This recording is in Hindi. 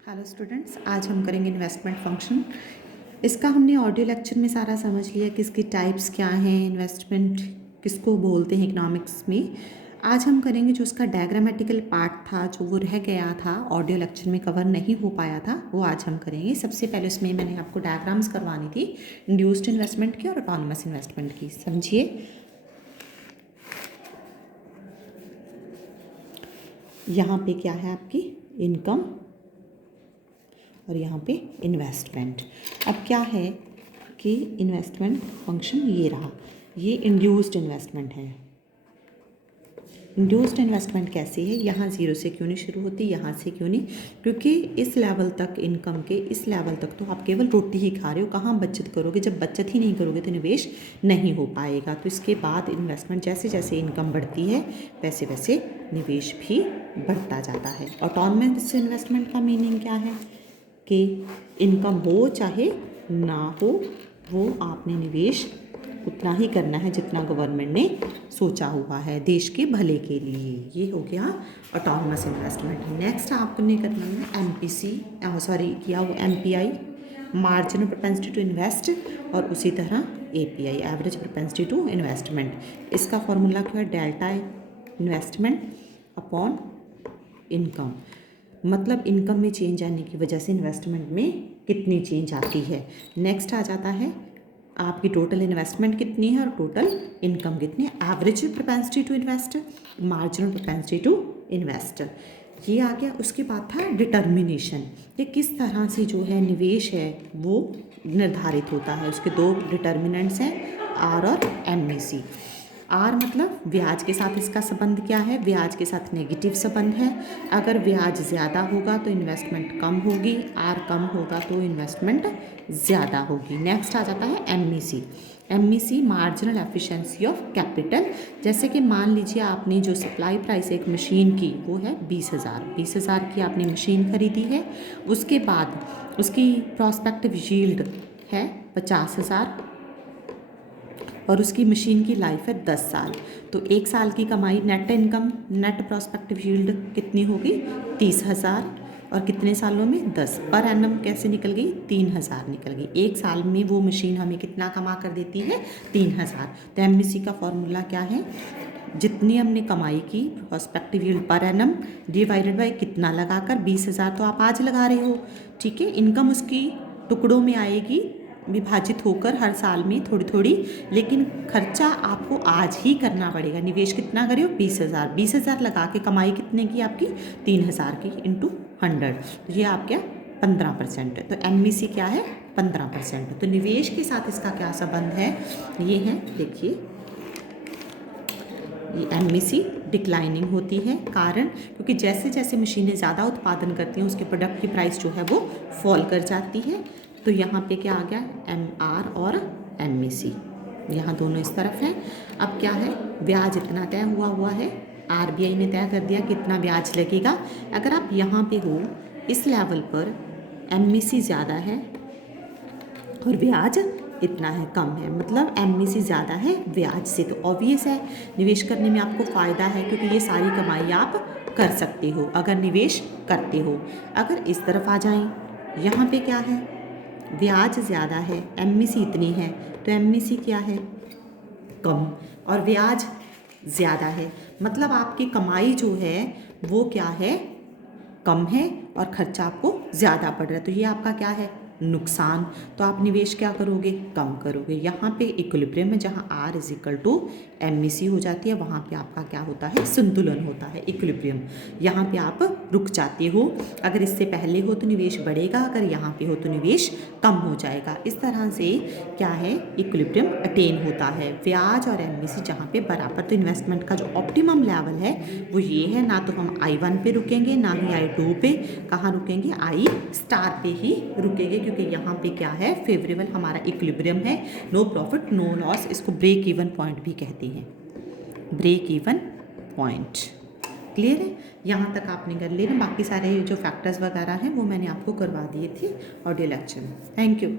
हेलो स्टूडेंट्स, आज हम करेंगे इन्वेस्टमेंट फंक्शन। इसका हमने ऑडियो लेक्चर में सारा समझ लिया कि इसकी टाइप्स क्या हैं, इन्वेस्टमेंट किसको बोलते हैं इकोनॉमिक्स में। आज हम करेंगे जो उसका डायग्रामेटिकल पार्ट था, जो वो रह गया था, ऑडियो लेक्चर में कवर नहीं हो पाया था, वो आज हम करेंगे। सबसे पहले उसमें मैंने आपको डायग्राम्स करवानी थी इंड्यूस्ड इन्वेस्टमेंट की और ऑटोनमस इन्वेस्टमेंट की। समझिए, यहाँ पे क्या है आपकी इनकम और यहाँ पे इन्वेस्टमेंट। अब क्या है कि इन्वेस्टमेंट फंक्शन ये रहा, ये इंड्यूस्ड इन्वेस्टमेंट है। इंड्यूस्ड इन्वेस्टमेंट कैसे है, यहाँ ज़ीरो से क्यों नहीं शुरू होती, यहाँ से क्यों नहीं, क्योंकि इस लेवल तक इनकम के, इस लेवल तक तो आप केवल रोटी ही खा रहे हो, कहाँ बचत करोगे। जब बचत ही नहीं करोगे तो निवेश नहीं हो पाएगा। तो इसके बाद इन्वेस्टमेंट, जैसे जैसे इनकम बढ़ती है वैसे वैसे निवेश भी बढ़ता जाता है। ऑटोनमस इन्वेस्टमेंट का मीनिंग क्या है कि इनकम हो चाहे ना हो, वो आपने निवेश उतना ही करना है जितना गवर्नमेंट ने सोचा हुआ है देश के भले के लिए। ये हो गया ऑटोनमस इन्वेस्टमेंट। नेक्स्ट आपने करना है MPC, किया वो MPI, marginal propensity to invest, और उसी तरह API, average propensity to investment. इसका फॉर्मूला क्या है, डेल्टा इन्वेस्टमेंट अपॉन इनकम, मतलब इनकम में चेंज आने की वजह से इन्वेस्टमेंट में कितनी चेंज आती है। नेक्स्ट आ जाता है आपकी टोटल इन्वेस्टमेंट कितनी है और टोटल इनकम कितनी है। Average propensity to invest, marginal propensity to invest, ये आ गया। उसके बाद था डिटर्मिनेशन, ये किस तरह से जो है निवेश है वो निर्धारित होता है। उसके दो डिटर्मिनेंट्स हैं, R और MEC। आर मतलब ब्याज के साथ इसका संबंध क्या है, ब्याज के साथ नेगेटिव संबंध है। अगर ब्याज ज़्यादा होगा तो इन्वेस्टमेंट कम होगी, आर कम होगा तो इन्वेस्टमेंट ज़्यादा होगी। नेक्स्ट आ जाता है MEC, marginal efficiency of capital. जैसे कि मान लीजिए आपने जो सप्लाई प्राइस एक मशीन की वो है 20,000 की आपने मशीन खरीदी है। उसके बाद उसकी प्रॉस्पेक्टिव यील्ड है 50,000 और उसकी मशीन की लाइफ है 10 साल। तो एक साल की कमाई, net income, net prospective yield कितनी होगी, 30,000, और कितने सालों में, 10। पर एनम कैसे निकल गई, 3,000 निकल गई। एक साल में वो मशीन हमें कितना कमा कर देती है, 3,000। तो MEC का फॉर्मूला क्या है, जितनी हमने कमाई की prospective yield per annum divided by कितना लगाकर, 20,000 तो आप आज लगा रहे हो, ठीक है। इनकम उसकी टुकड़ों में आएगी विभाजित होकर हर साल में थोड़ी थोड़ी, लेकिन खर्चा आपको आज ही करना पड़ेगा। निवेश कितना करे हो, 20,000 लगा के कमाई कितने की आपकी, 3,000 की इंटू 100, तो ये आप क्या 15% है। तो MEC क्या है, 15%। तो निवेश के साथ इसका क्या संबंध है, ये है, देखिए ये MEC डिक्लाइनिंग होती है। कारण क्योंकि जैसे जैसे मशीनें ज़्यादा उत्पादन करती हैं उसके प्रोडक्ट की प्राइस जो है वो फॉल कर जाती है। तो यहाँ पे क्या आ गया, MR और MEC, यहाँ दोनों इस तरफ हैं। अब क्या है, ब्याज इतना तय हुआ है, RBI ने तय कर दिया कितना ब्याज लगेगा। अगर आप यहाँ पे हो इस लेवल पर, MEC ज़्यादा है और ब्याज इतना है, कम है, मतलब MEC ज़्यादा है ब्याज से, तो ऑब्वियस है निवेश करने में आपको फ़ायदा है, क्योंकि ये सारी कमाई आप कर सकते हो अगर निवेश करते हो। अगर इस तरफ आ जाएं, यहाँ पे क्या है, ब्याज ज़्यादा है, MEC इतनी है, तो MEC क्या है, कम, और ब्याज ज़्यादा है, मतलब आपकी कमाई जो है वो क्या है, कम है, और खर्चा आपको ज़्यादा पड़ रहा है। तो ये आपका क्या है, नुकसान। तो आप निवेश क्या करोगे, कम करोगे। यहाँ पे इक्विलिब्रियम है, जहाँ R = MEC हो जाती है, वहाँ पे आपका क्या होता है, संतुलन होता है, इक्विलिब्रियम। यहाँ पे आप रुक जाते हो, अगर इससे पहले हो तो निवेश बढ़ेगा, अगर यहाँ पे हो तो निवेश कम हो जाएगा। इस तरह से क्या है, इक्विलिब्रियम अटेन होता है, ब्याज और MEC जहाँ पे बराबर। तो इन्वेस्टमेंट का जो ऑप्टिमम लेवल है वो ये है, ना तो हम I1 पे रुकेंगे ना ही I2 पे, कहाँ रुकेंगे, I* पे ही रुकेंगे, क्योंकि यहाँ पे क्या है, फेवरेबल हमारा इक्विलिब्रियम है, नो प्रॉफिट नो लॉस। इसको ब्रेक इवन पॉइंट भी कहते हैं, ब्रेक इवन पॉइंट। क्लियर है, यहाँ तक आपने कर लेना। बाकी सारे जो फैक्टर्स वगैरह हैं वो मैंने आपको करवा दिए थे ऑडियो लेक्चर में। Thank you.